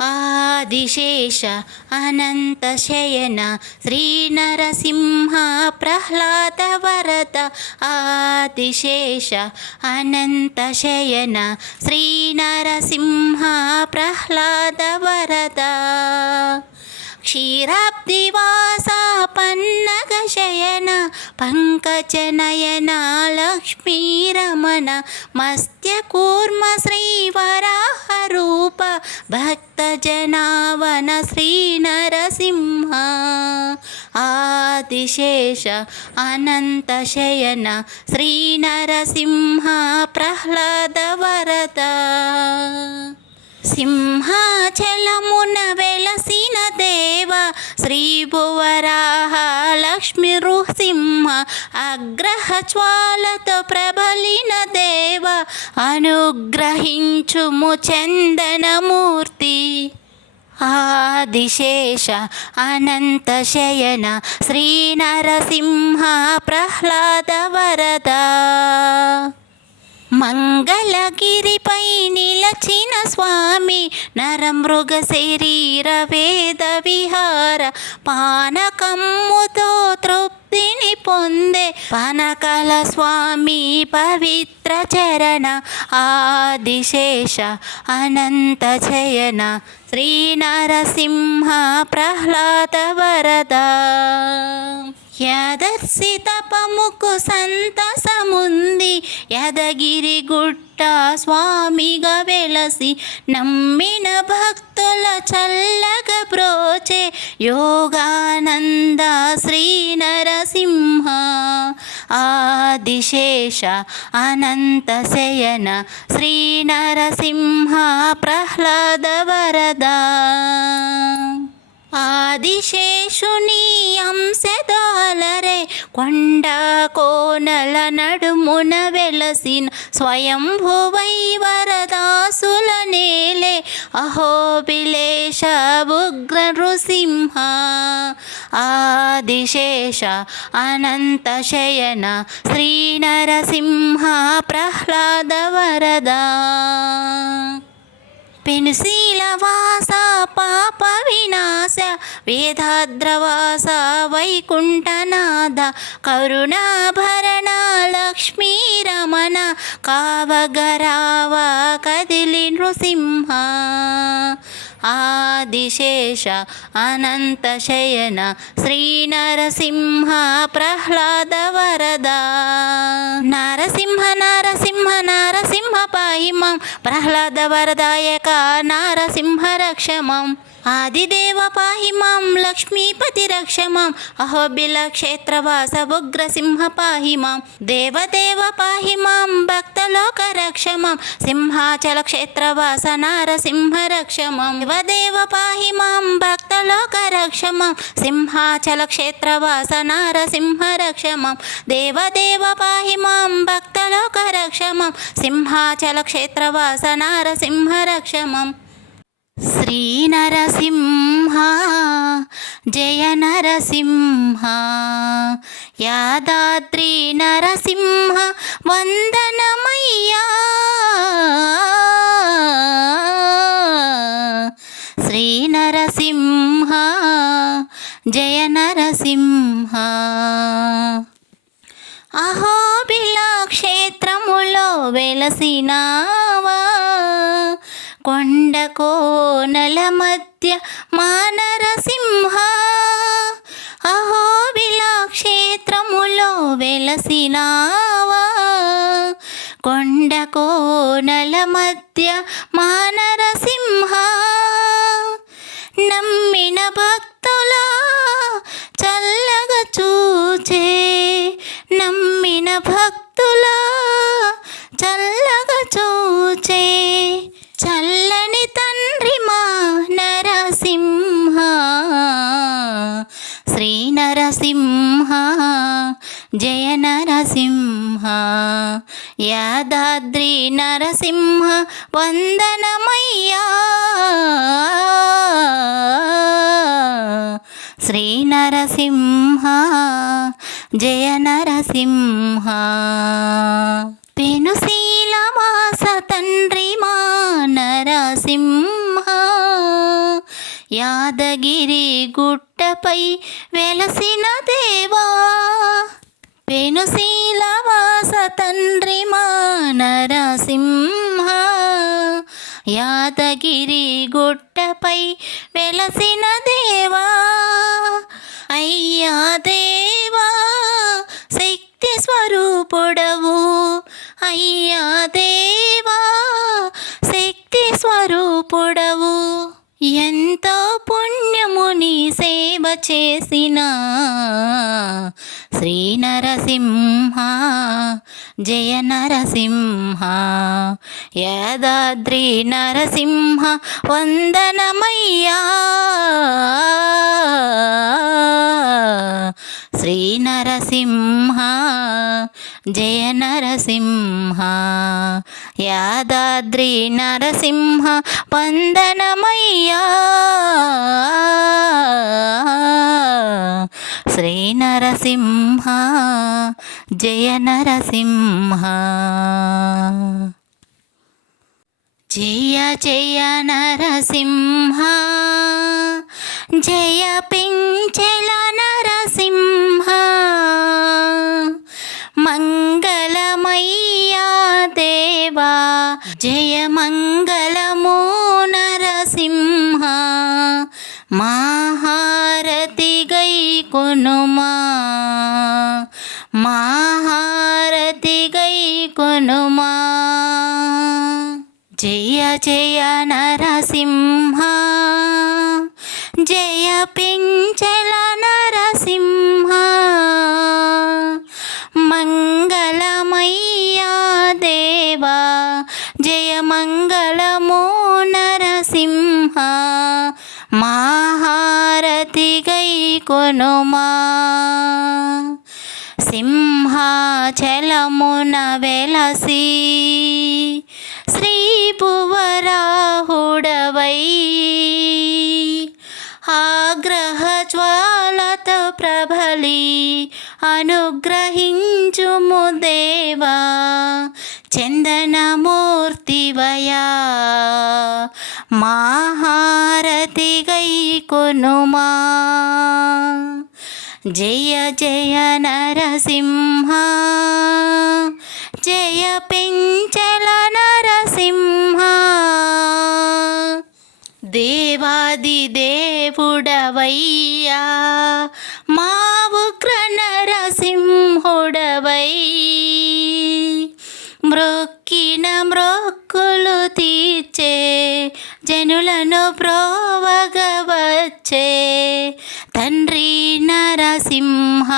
ఆదిశేష అనంత అనంతశయన శ్రీనరసింహ ప్రహ్లాద వరద ఆదిశేష అనంత అనంతశయన శ్రీనరసింహ ప్రహ్లాద వరద క్షీరాబ్దివా पङ्कजनयना लक्ष्मीरमण मस्त्यकूर्म श्रीवराहरूप भक्तजनावन श्रीनरसिंह आदिशेष अनन्तशयन श्रीनरसिंह प्रह्लादवरद। సింహాచలమున వెలసిన దేవ శ్రీభువరాహ లక్ష్మి నృసింహ అగ్రహ జ్వాలతో ప్రబలిన దేవ అనుగ్రహించుము చందనమూర్తి. ఆదిశేష అనంత శయన శ్రీ నరసింహ ప్రహ్లాద వరద. మంగళగిరి పై నిలచిన స్వామి నరమృగ శరీర వేద విహార పానకమ్ముతో తృప్తిని పొందే పనకల స్వామి పవిత్ర చరణ ఆదిశేష అనంత చయన శ్రీ నరసింహ ప్రహ్లాద వరద. యదర్శిత పముకు సంతసముంది యదగిరి గుట్ట స్వామిగా వెలసి నమ్మిన భక్తుల చల్లగ బ్రోచే యోగానంద శ్రీ నరసింహ ఆదిశేష అనంత శయన శ్రీ నరసింహ ప్రహ్లాద వరదా. ఆదిశేషుని అంశదాలరే కొండ కోనల నడుమున వెలసిన స్వయంభువై వరదాసుల నేలే. అహోబిలేష ఉగ్ర నృసింహ ఆదిశేష అనంత శయన శ్రీ నరసింహ ప్రహ్లాద వరద. పెనుశీల వాస పాప వినాశ వేదాద్రవాస వైకుంఠనాథ కరుణాభరణ లక్ష్మీ రమణ కావగరావ కదిలి నృసింహ ఆదిశేష అనంత శయన శ్రీ ప్రహ్లాద వరద. నరసింహ నరసింహ నరసింహ పాయిమం ప్రహ్లాద వరదాయక నరసింహ రక్షమం. ఆదిదేవ పాహి మాం లక్ష్మీపతి రక్షమాం అహోబిల క్షేత్రవాస ఉగ్రసింహ పాహి మాం దేవదేవ పాహి మాం భక్తలోక రక్ష మాం సింహాచల క్షేత్రవాస నారసింహ రక్ష మాం దేవదేవ పాహి మాం భక్తలోక రక్ష మాం సింహాచల క్షేత్రవాస నారసింహ రక్ష మాం దేవదేవ పాహి మాం భక్తలోక రక్ష మాం సింహాచల క్షేత్రవాస నారసింహ రక్ష మాం శ్రీ నరసింహ జయ నరసింహ యాదాద్రి నరసింహ వందనమయ్యా శ్రీ నరసింహ జయ నరసింహ అహోబిలా క్షేత్రములో వెలసినావా కొండ కోనల మధ్య మానరసింహ. అహోబిలా క్షేత్రములో వెలసినావా. కొండ కోనల మధ్య మానరసింహ. నమ్మిన భక్తుల చల్లగా చూచే. నమ్మిన భక్తుల చల్లగా చూచే. జయ నరసింహ యాదాద్రి నరసింహ వందనమయ్యా. శ్రీ నరసింహ జయ నరసింహ పెనుశీలవాస తండ్రి మా నరసింహ యాదగిరి గుట్టపై వెలసిన దేవా. పెనుశీలవాస తండ్రి మా నరసింహ యాదగిరి గుట్టపై వెలసిన దేవా అయ్యా దేవా శక్తి స్వరూపుడవు అయ్యా దేవా శక్తి స్వరూపుడవు. ఎంతో పుణ్యముని సేవ చేసినా శ్రీ నరసింహ జయ నరసింహ. యాదాద్రి నరసింహ వందనమయ్యా. శ్రీ నరసింహ జయ నరసింహ. యాదాద్రి నరసింహ వందనమయ్యా. నరసింహ జయ నరసింహ. జయ జయ నరసింహ జయ పించల నరసింహ. మంగళమయ్యా దేవా జయ మంగళము నరసింహ. మహారతి గై కొనుమా మహారతి గై కొనుమా. జయ జయ నరసింహ. జయ పించల నరసింహ. మంగళమయ్యా దేవా. జయ మంగళమో నరసింహ. మహారతి గై కొనుమా. సింహాచలమున వెలసి శ్రీ పువరాహుడవై ఆగ్రహ జ్వాలత ప్రభలి అనుగ్రహించుము దేవా చందనమూర్తివయా మహారతి గై కొనుమా. జయ జయ నరసింహ జయ పించల నరసింహ. దేవాది దేవుడవయ్యా మా ఉగ్ర నరసింహుడవై. మ్రొక్కిన మ్రొక్కులు తీర్చే జనులను ప్రోవగవచ్చే సింహ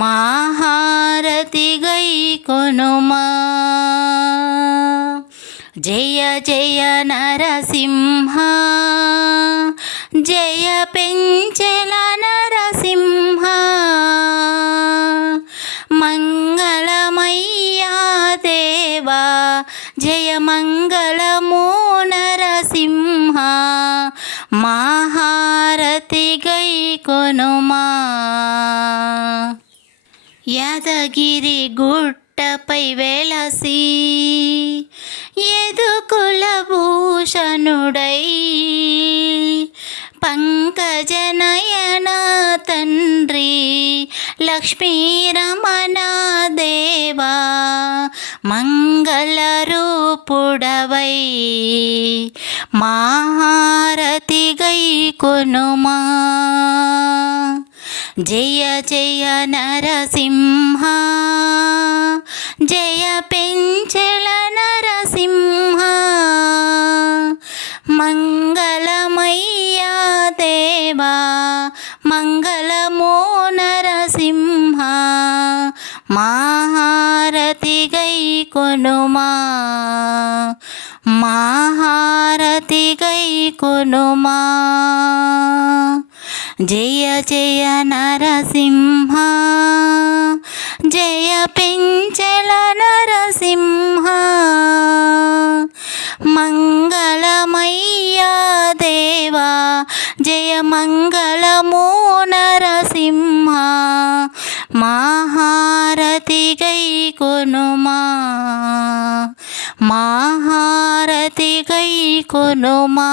మహారతి గై కొనుమా జయ జయ నరసింహ జయ పెంచల నరసింహ మంగళమయ్యా దేవా జయ మంగళమో నరసింహ మహారతి గై కొనుమా యాదగిరి గుట్టపై వెలసి ఎదుకుల భూషణుడై పంకజనయన తండ్రి లక్ష్మీరమణ దేవా మంగళ రూపుడవై మహారతి గై కొనుమా. జయ జయ నరసింహ జయ పెన్ కొనుమా? మహారతి గై కొనుమా? జయ జయ నరసింహ జయ పెంచల నరసింహ మంగళమయ్యా దేవా జయ మంగళము ఆహారతి గై కొనుమా.